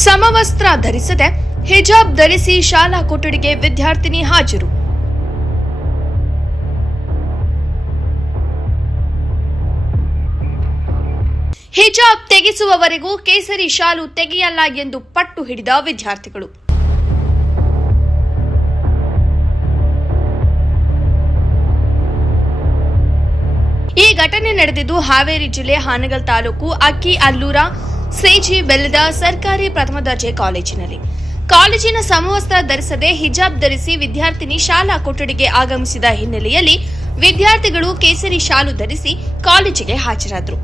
ಸಮವಸ್ತ್ರ ಧರಿಸದೆ ಹಿಜಾಬ್ ಧರಿಸಿ ಶಾಲಾ ಕೊಠಡಿಗೆ ವಿದ್ಯಾರ್ಥಿನಿ ಹಾಜರು. ಹಿಜಾಬ್ ತೆಗೆಸುವವರೆಗೂ ಕೇಸರಿ ಶಾಲು ತೆಗೆಯಲ್ಲ ಎಂದು ಪಟ್ಟು ಹಿಡಿದ ವಿದ್ಯಾರ್ಥಿಗಳು. ಈ ಘಟನೆ ನಡೆದಿದ್ದು ಹಾವೇರಿ ಜಿಲ್ಲೆ ಹಾನಗಲ್ ತಾಲೂಕು ಅಕ್ಕಿ ಅಲ್ಲೂರ ಸೇಜಿ ಬೆಲ್ಲದ ಸರ್ಕಾರಿ ಪ್ರಥಮ ದರ್ಜೆ ಕಾಲೇಜಿನಲ್ಲಿ ಕಾಲೇಜಿನ ಸಮವಸ್ತ್ರ ಧರಿಸದೆ ಹಿಜಾಬ್ ಧರಿಸಿ ವಿದ್ಯಾರ್ಥಿನಿ ಶಾಲಾ ಕೊಠಡಿಗೆ ಆಗಮಿಸಿದ ಹಿನ್ನೆಲೆಯಲ್ಲಿ ವಿದ್ಯಾರ್ಥಿಗಳು ಕೇಸರಿ ಶಾಲು ಧರಿಸಿ ಕಾಲೇಜಿಗೆ ಹಾಜರಾದರು.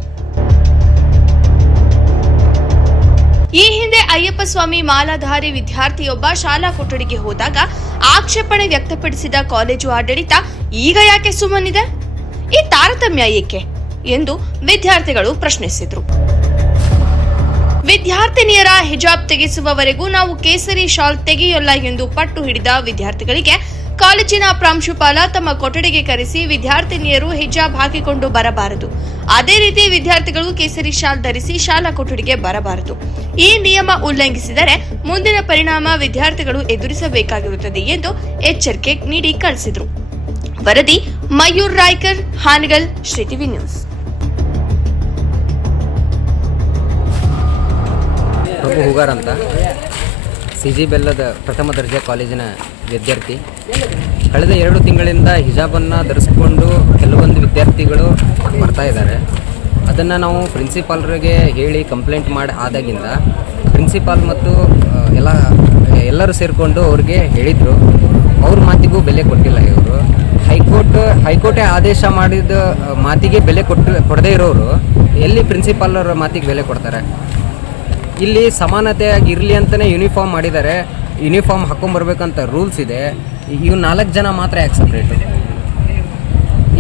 ಈ ಹಿಂದೆ ಅಯ್ಯಪ್ಪ ಸ್ವಾಮಿ ಮಾಲಾಧಾರಿ ವಿದ್ಯಾರ್ಥಿಯೊಬ್ಬ ಶಾಲಾ ಕೊಠಡಿಗೆ ಹೋದಾಗ ಆಕ್ಷೇಪಣೆ ವ್ಯಕ್ತಪಡಿಸಿದ ಕಾಲೇಜು ಆಡಳಿತ ಈಗ ಯಾಕೆ ಸುಮ್ಮನಿದೆ? ಈ ತಾರತಮ್ಯ ಏಕೆ ಎಂದು ವಿದ್ಯಾರ್ಥಿಗಳು ಪ್ರಶ್ನಿಸಿದರು. ವಿದ್ಯಾರ್ಥಿನಿಯರ ಹಿಜಾಬ್ ತೆಗೆಸುವವರೆಗೂ ನಾವು ಕೇಸರಿ ಶಾಲ್ ತೆಗೆಯಲ್ಲ ಎಂದು ಪಟ್ಟು ಹಿಡಿದ ವಿದ್ಯಾರ್ಥಿಗಳಿಗೆ ಕಾಲೇಜಿನ ಪ್ರಾಂಶುಪಾಲ ತಮ್ಮ ಕೊಠಡಿಗೆ ಕರೆಸಿ ವಿದ್ಯಾರ್ಥಿನಿಯರು ಹಿಜಾಬ್ ಹಾಕಿಕೊಂಡು ಬರಬಾರದು, ಅದೇ ರೀತಿ ವಿದ್ಯಾರ್ಥಿಗಳು ಕೇಸರಿ ಶಾಲ್ ಧರಿಸಿ ಶಾಲಾ ಕೊಠಡಿಗೆ ಬರಬಾರದು, ಈ ನಿಯಮ ಉಲ್ಲಂಘಿಸಿದರೆ ಮುಂದಿನ ಪರಿಣಾಮ ವಿದ್ಯಾರ್ಥಿಗಳು ಎದುರಿಸಬೇಕಾಗಿರುತ್ತದೆ ಎಂದು ಎಚ್ಚರಿಕೆ ನೀಡಿ ಕಳಿಸಿದರು. ವರದಿ ಮಯೂರ್ ರಾಯ್ಕರ್, ಹಾನಗಲ್, ಶ್ರೀ ಟಿವಿ ನ್ಯೂಸ್. ಪ್ರಭು ಹುಗಾರ್ ಅಂತ ಸಿಜಿ ಬೆಲ್ಲದ ಪ್ರಥಮ ದರ್ಜೆ ಕಾಲೇಜಿನ ವಿದ್ಯಾರ್ಥಿ. ಕಳೆದ 2 ತಿಂಗಳಿಂದ ಹಿಜಾಬನ್ನು ಧರಿಸಿಕೊಂಡು ಕೆಲವೊಂದು ವಿದ್ಯಾರ್ಥಿಗಳು ಬರ್ತಾ ಇದ್ದಾರೆ. ಅದನ್ನು ನಾವು ಪ್ರಿನ್ಸಿಪಾಲ್ರಿಗೆ ಹೇಳಿ ಕಂಪ್ಲೇಂಟ್ ಮಾಡಿ ಆದಾಗಿಂದ ಪ್ರಿನ್ಸಿಪಾಲ್ ಮತ್ತು ಎಲ್ಲರೂ ಸೇರಿಕೊಂಡು ಅವ್ರಿಗೆ ಹೇಳಿದರು. ಅವ್ರ ಮಾತಿಗೂ ಬೆಲೆ ಕೊಟ್ಟಿಲ್ಲ ಇವರು. ಹೈಕೋರ್ಟೇ ಆದೇಶ ಮಾಡಿದ ಮಾತಿಗೆ ಬೆಲೆ ಕೊಡದೇ ಇರೋರು ಎಲ್ಲಿ ಪ್ರಿನ್ಸಿಪಾಲರ ಮಾತಿಗೆ ಬೆಲೆ ಕೊಡ್ತಾರೆ? ಇಲ್ಲಿ ಸಮಾನತೆಯಾಗಿ ಇರಲಿ ಅಂತಲೇ ಯೂನಿಫಾರ್ಮ್ ಮಾಡಿದ್ದಾರೆ. ಯೂನಿಫಾರ್ಮ್ ಹಾಕ್ಕೊಂಬರ್ಬೇಕಂತ ರೂಲ್ಸ್ ಇದೆ. ಇವು 4 ಜನ ಮಾತ್ರ ಯಾಕೆ ಸಪ್ರೇಟು?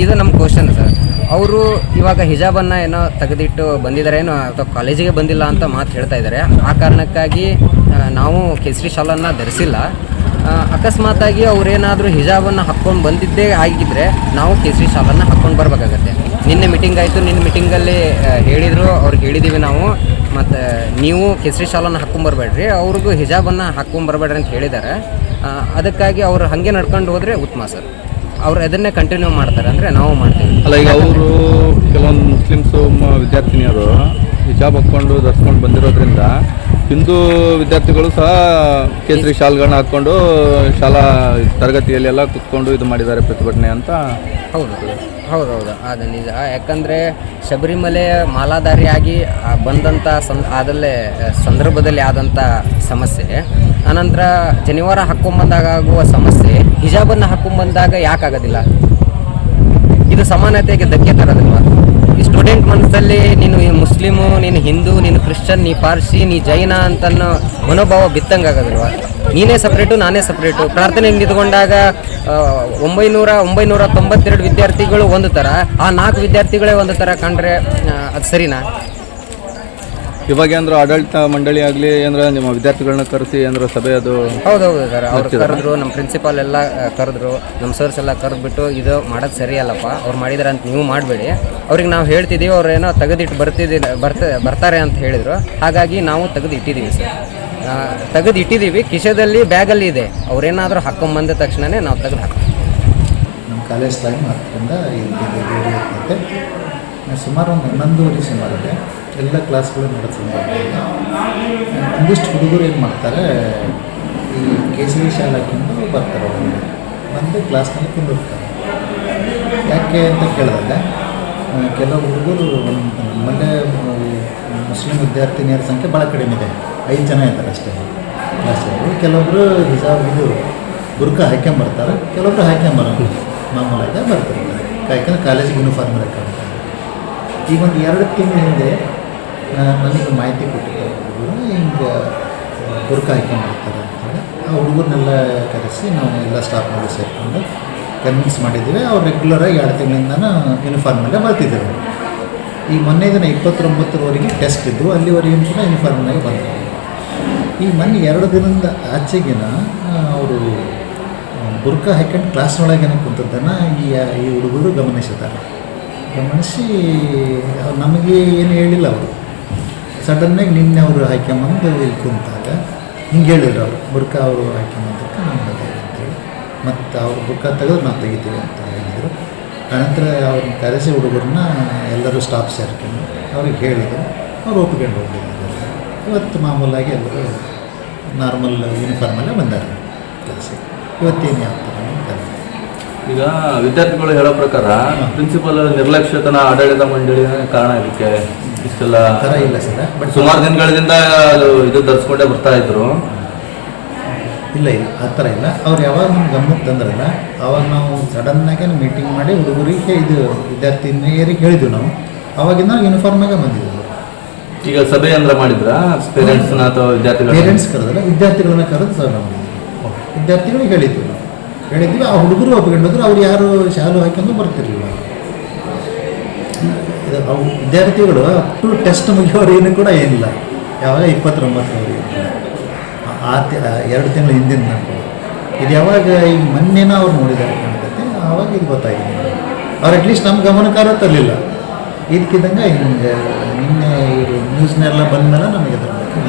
ಇದು ನಮ್ಮ ಕ್ವಶನ್ ಸರ್. ಅವರು ಇವಾಗ ಹಿಜಾಬನ್ನು ಏನೋ ತೆಗೆದಿಟ್ಟು ಬಂದಿದ್ದಾರೆ, ಏನೋ ಅಥವಾ ಕಾಲೇಜಿಗೆ ಬಂದಿಲ್ಲ ಅಂತ ಮಾತು ಹೇಳ್ತಾ ಇದ್ದಾರೆ. ಆ ಕಾರಣಕ್ಕಾಗಿ ನಾವು ಕೇಸರಿ ಶಾಲನ್ನು ಧರಿಸಿಲ್ಲ. ಅಕಸ್ಮಾತಾಗಿ ಅವರೇನಾದರೂ ಹಿಜಾಬನ್ನು ಹಾಕ್ಕೊಂಡು ಬಂದಿದ್ದೇ ಆಗಿದ್ದರೆ ನಾವು ಕೇಸರಿ ಶಾಲನ್ನು ಹಾಕ್ಕೊಂಡು ಬರಬೇಕಾಗತ್ತೆ. ನಿನ್ನೆ ಮೀಟಿಂಗ್ ಆಯಿತು. ನಿನ್ನೆ ಮೀಟಿಂಗಲ್ಲಿ ಹೇಳಿದರು, ಅವ್ರಿಗೆ ಹೇಳಿದ್ದೀವಿ ನಾವು, ಮತ್ತು ನೀವು ಕೇಸರಿ ಶಾಲನ್ನು ಹಾಕ್ಕೊಂಬರ್ಬೇಡ್ರಿ, ಅವ್ರಿಗೂ ಹಿಜಾಬನ್ನು ಹಾಕ್ಕೊಂಬರ್ಬೇಡ್ರಿ ಅಂತ ಹೇಳಿದ್ದಾರೆ. ಅದಕ್ಕಾಗಿ ಅವರು ಹಾಗೆ ನಡ್ಕೊಂಡು ಹೋದರೆ ಉತ್ತಮ ಸರ್. ಅವ್ರು ಅದನ್ನೇ ಕಂಟಿನ್ಯೂ ಮಾಡ್ತಾರೆ ಅಂದರೆ ನಾವು ಮಾಡ್ತೀವಿ. ಅಲ್ಲ, ಈಗ ಅವರು ಕೆಲವೊಂದು ಮುಸ್ಲಿಮ್ಸು ವಿದ್ಯಾರ್ಥಿನಿಯರು ಹಿಜಾಬ್ ಹಾಕ್ಕೊಂಡು ಧರಿಸ್ಕೊಂಡು ಬಂದಿರೋದ್ರಿಂದ ಹಿಂದೂ ವಿದ್ಯಾರ್ಥಿಗಳು ಸಹ ಕೇಸರಿ ಶಾಲ್ಗಳನ್ನ ಹಾಕ್ಕೊಂಡು ಶಾಲಾ ತರಗತಿಯಲ್ಲೆಲ್ಲ ಕುತ್ಕೊಂಡು ಇದು ಮಾಡಿದ್ದಾರೆ ಪ್ರತಿಭಟನೆ ಅಂತ. ಹೌದು ಅದು ನಿಜ. ಯಾಕಂದರೆ ಶಬರಿಮಲೆ ಮಾಲಾಧಾರಿಯಾಗಿ ಬಂದಂಥ ಸಂದರ್ಭದಲ್ಲಿ ಆದಂಥ ಸಮಸ್ಯೆ, ಆನಂತರ ಜನಿವಾರ ಹಾಕ್ಕೊಂಬಂದಾಗ ಆಗುವ ಸಮಸ್ಯೆ ಹಿಜಾಬನ್ನು ಹಾಕ್ಕೊಂಬಂದಾಗ ಯಾಕಾಗೋದಿಲ್ಲ? ಇದು ಸಮಾನತೆಗೆ ಧಕ್ಕೆ ತರೋದಿಲ್ವಾ? ಈ ಸ್ಟೂಡೆಂಟ್ ಮನಸ್ಸಲ್ಲಿ ನೀನು ಮುಸ್ಲಿಮು, ನೀನು ಹಿಂದೂ, ನೀನು ಕ್ರಿಶ್ಚನ್, ನೀ ಪಾರ್ಸಿ, ನೀ ಜೈನ ಅಂತನ್ನೋ ಮನೋಭಾವ ಬಿತ್ತಂಗಾಗೋದಿಲ್ವಾ? ನೀನೇ ಸಪ್ರೇಟು, ನಾನೇ ಸಪ್ರೇಟು. ಪ್ರಾರ್ಥನೆಗೆ ನಿಂತ್ಕೊಂಡಾಗ 992 ವಿದ್ಯಾರ್ಥಿಗಳು ಒಂದು ಥರ, ಆ 4 ವಿದ್ಯಾರ್ಥಿಗಳೇ ಒಂದು ಥರ ಕಂಡ್ರೆ ಅದು ಸರಿನಾ? ಇವಾಗ ಅಂದ್ರೆ ಆಡಳಿತ ಮಂಡಳಿ ಆಗಲಿ ಅಂದ್ರೆ ನಿಮ್ಮ ವಿದ್ಯಾರ್ಥಿಗಳನ್ನ ಕರೆಸಿ ಅಂದ್ರೆ ಸಭೆ ಅದು? ಹೌದು ಸರ್. ಅವ್ರು ಕರೆದ್ರು, ನಮ್ಮ ಪ್ರಿನ್ಸಿಪಾಲ್ ಎಲ್ಲ ಕರೆದ್ರು, ನಮ್ಮ ಸರ್ಸ್ ಎಲ್ಲ ಕರೆದ್ಬಿಟ್ಟು ಇದು ಮಾಡೋದು ಸರಿಯಲ್ಲಪ್ಪ, ಅವ್ರು ಮಾಡಿದಾರೆ ಅಂತ ನೀವು ಮಾಡಬೇಡಿ. ಅವ್ರಿಗೆ ನಾವು ಹೇಳ್ತಿದ್ದೀವಿ, ಅವ್ರು ಏನೋ ತೆಗೆದಿಟ್ಟು ಬರ್ತಾರೆ ಅಂತ ಹೇಳಿದರು. ಹಾಗಾಗಿ ನಾವು ತೆಗೆದು ಇಟ್ಟಿದ್ದೀವಿ ಸರ್. ತೆಗೆದು ಇಟ್ಟಿದ್ದೀವಿ, ಕಿಶೆದಲ್ಲಿ ಬ್ಯಾಗಲ್ಲಿ ಇದೆ. ಅವ್ರೇನಾದರೂ ಹಾಕ್ಕೊಂಬಂದ ತಕ್ಷಣವೇ ನಾವು ತೆಗೆದು ಹಾಕ್ತೀವಿ. ನಮ್ಮ ಕಾಲೇಜ್ ಟೈಮ್ 10ರಿಂದ ಇರುತ್ತೆ. ಸುಮಾರು ಒಂದು 11 ಸುಮಾರಿಗೆ ಎಲ್ಲ ಕ್ಲಾಸ್ಗಳು ನಡೆಸ್ಕೊಂಡು ಒಂದಿಷ್ಟು ಹುಡುಗರು ಏನು ಮಾಡ್ತಾರೆ, ಈ ಕೇಸರಿ ಶಾಲೆ ಹಾಕೊಂಡು ಬರ್ತಾರೆ. ಅವರು ಬಂದು ಕ್ಲಾಸ್ನಲ್ಲಿ ಕುಂದಿರ್ತಾರೆ. ಯಾಕೆ ಅಂತ ಕೇಳಿದಾಗ ಕೆಲವು ಹುಡುಗರು ನಮ್ಮಲ್ಲೇ ಮುಸ್ಲಿಂ ವಿದ್ಯಾರ್ಥಿನಿಯರ ಸಂಖ್ಯೆ ಭಾಳ ಕಡಿಮೆ ಇದೆ, 5 ಜನ ಇದ್ದಾರೆ ಅಷ್ಟೇ ಕ್ಲಾಸಲ್ಲಿ. ಕೆಲವೊಬ್ಬರು ಹಿಜಾಬ್ ಬುರ್ಕ ಹಾಕ್ಕೊಂಬರ್ತಾರೆ, ಕೆಲವೊಬ್ಬರು ಹಾಕ್ಕೊಂಬರೋದು ಮಾಮೂಲಾಗಿ ಬರ್ತಾರೆ. ಯಾಕಂದ್ರೆ ಕಾಲೇಜಿಗೆ ಯೂನಿಫಾರ್ಮ್ ಹಾಕ್ಕೊಂಬರ್ತಾರೆ. ಈಗ ಒಂದು 2 ತಿಂಗಳ ಹಿಂದೆ ನನಗೆ ಮಾಹಿತಿ ಕೊಟ್ಟಿದ್ದಾರೆ, ಹುಡುಗರು ಹಿಂಗೆ ಬುರ್ಕ ಹಾಕ್ಕೊಂಬರ್ತಾರೆ ಅಂತೇಳಿ. ಆ ಹುಡುಗರನ್ನೆಲ್ಲ ಕರೆಸಿ ನಾವು ಎಲ್ಲ ಸ್ಟಾಫ್ ಮಾಡಿ ಸೇರಿಕೊಂಡು ಕನ್ವಿನ್ಸ್ ಮಾಡಿದ್ದೀವಿ. ಅವ್ರು ರೆಗ್ಯುಲರಾಗಿ 2 ತಿಂಗಳಿಂದ ಯೂನಿಫಾರ್ಮಲ್ಲೇ ಬರ್ತಿದ್ದರು. ಈ ಮೊನ್ನೆ ದಿನ 29ರವರೆಗೆ ಟೆಸ್ಟ್ ಇದ್ದವು, ಅಲ್ಲಿವರೆಗೂ ಕೂಡ ಯೂನಿಫಾರ್ಮ್ನಾಗೆ ಬಂದರು. ಈ ಮೊನ್ನೆ 2 ದಿನದಿಂದ ಆಚೆಗಿನ ಅವರು ಬುರ್ಕ ಹಾಕ್ಕೊಂಡು ಕ್ಲಾಸ್ನೊಳಗೇನೆ ಕುಂತದ್ದನ್ನು ಈ ಹುಡುಗರು ಗಮನಿಸಿದ್ದಾರೆ. ಗಮನಿಸಿ ನಮಗೆ ಏನು ಹೇಳಿಲ್ಲ. ಅವರು ಸಡನ್ನಾಗಿ ನಿನ್ನೆ ಅವರು ಹಾಕ್ಕೊಂಬಂದು ಇಲ್ಲಿ ಕುಂತಾಗ ಅಂತ ಹಿಂಗೆ ಹೇಳಿದ್ರು ಅವರು ಬುರ್ಕ ಅವರು ಹಾಕಿರೋದಕ್ಕೆ ನಮ್ಗೆ ಅಂತೇಳಿ ಮತ್ತು ಅವ್ರು ಬುರ್ಕ ತೆಗೆದು ನಾವು ತೆಗಿತೀವಿ ಅಂತ ಹೇಳಿದರು. ಆನಂತರ ಅವ್ರನ್ನ ಕರೆಸಿ ಹುಡುಗರನ್ನ ಎಲ್ಲರೂ ಸ್ಟಾಫ್ ಸೇರ್ಕೊಂಡು ಅವ್ರಿಗೆ ಹೇಳಿದರು. ಅವ್ರು ಒಪ್ಕೊಂಡು ಹೋಗಿದ್ದಾರೆ. ಇವತ್ತು ಮಾಮೂಲಾಗಿ ಎಲ್ಲರೂ ನಾರ್ಮಲ್ ಯೂನಿಫಾರ್ಮಲ್ಲೇ ಬಂದಾರೆ ಕೆಲಸಕ್ಕೆ. ಇವತ್ತೇನು ಆಗ್ತದೆ ಅಂತ. ಈಗ ವಿದ್ಯಾರ್ಥಿಗಳು ಹೇಳೋ ಪ್ರಕಾರ ಪ್ರಿನ್ಸಿಪಲ್ ನಿರ್ಲಕ್ಷ್ಯತನ ಆಡಳಿತ ಮಂಡಳಿಯ ಕಾರಣ ಇದಕ್ಕೆ ಇಷ್ಟೆಲ್ಲ ಆ ಥರ ಇಲ್ಲ ಸರ್. ಬಟ್ ಸುಮಾರು ದಿನಗಳಿಂದ ಇದು ಧರಿಸ್ಕೊಂಡೇ ಬರ್ತಾ ಇದ್ರು. ಇಲ್ಲ ಆ ಥರ ಇಲ್ಲ. ಅವ್ರು ಯಾವಾಗ ನಮ್ಮ ಗಮನಕ್ಕೆ ತಂದ್ರಲ್ಲ ಆವಾಗ ನಾವು ಸಡನ್ನಾಗೆ ಮೀಟಿಂಗ್ ಮಾಡಿ ಹುಡುಗರಿಗೆ ಇದು ವಿದ್ಯಾರ್ಥಿನಿಯರಿಗೆ ಹೇಳಿದ್ವಿ ನಾವು. ಆವಾಗಿಂದ ಯೂನಿಫಾರ್ಮಾಗೆ ಬಂದಿದ್ದರು. ಈಗ ಸಭೆ ಅಂದ್ರೆ ಮಾಡಿದ್ರ ಪೇರೆಂಟ್ಸ್ನ ಅಥವಾ ವಿದ್ಯಾರ್ಥಿಗಳ ಪೇರೆಂಟ್ಸ್ ಕರೆದಲ್ಲ, ವಿದ್ಯಾರ್ಥಿಗಳನ್ನ ಕರೆದು ಸರ್ ನಾವು ವಿದ್ಯಾರ್ಥಿಗಳಿಗೆ ಹೇಳಿದ್ವಿ ನಾವು. ಹೇಳಿದ್ವಿ ಆ ಹುಡುಗರು ಒಪ್ಕೊಂಡ್ರು. ಅವ್ರು ಯಾರು ಶಾಲು ಹಾಕೊಂಡು ಬರ್ತಿರ್ಲಿಲ್ಲ. ಇದು ಅವು ವಿದ್ಯಾರ್ಥಿಗಳು ಅಪ್ ಟು ಟೆಸ್ಟ್ ಮುಗಿಯೋರೇನು ಕೂಡ ಏನಿಲ್ಲ. ಯಾವಾಗ 29ರವರೆಗೆ 2 ತಿಂಗಳ ಹಿಂದಿನ ನಂತರ ಇದು ಯಾವಾಗ ಈಗ ಮೊನ್ನೆನ ಅವ್ರು ನೋಡಿದ್ದಾರೆ ಕಾಣ್ತೈತೆ. ಆವಾಗ ಇದು ಗೊತ್ತಾಗಿದೆ. ಅವ್ರು ಅಟ್ಲೀಸ್ಟ್ ನಮ್ಮ ಗಮನಕಾರ ತರಲಿಲ್ಲ. ಇದಕ್ಕಿದ್ದಂಗೆ ಹಿಂಗೆ ನಿನ್ನೆ ಇವರು ನ್ಯೂಸ್ನೆಲ್ಲ ಬಂದಮೇಲೆ ನಮಗೆ ಅದ್ರ ಬಗ್ಗೆ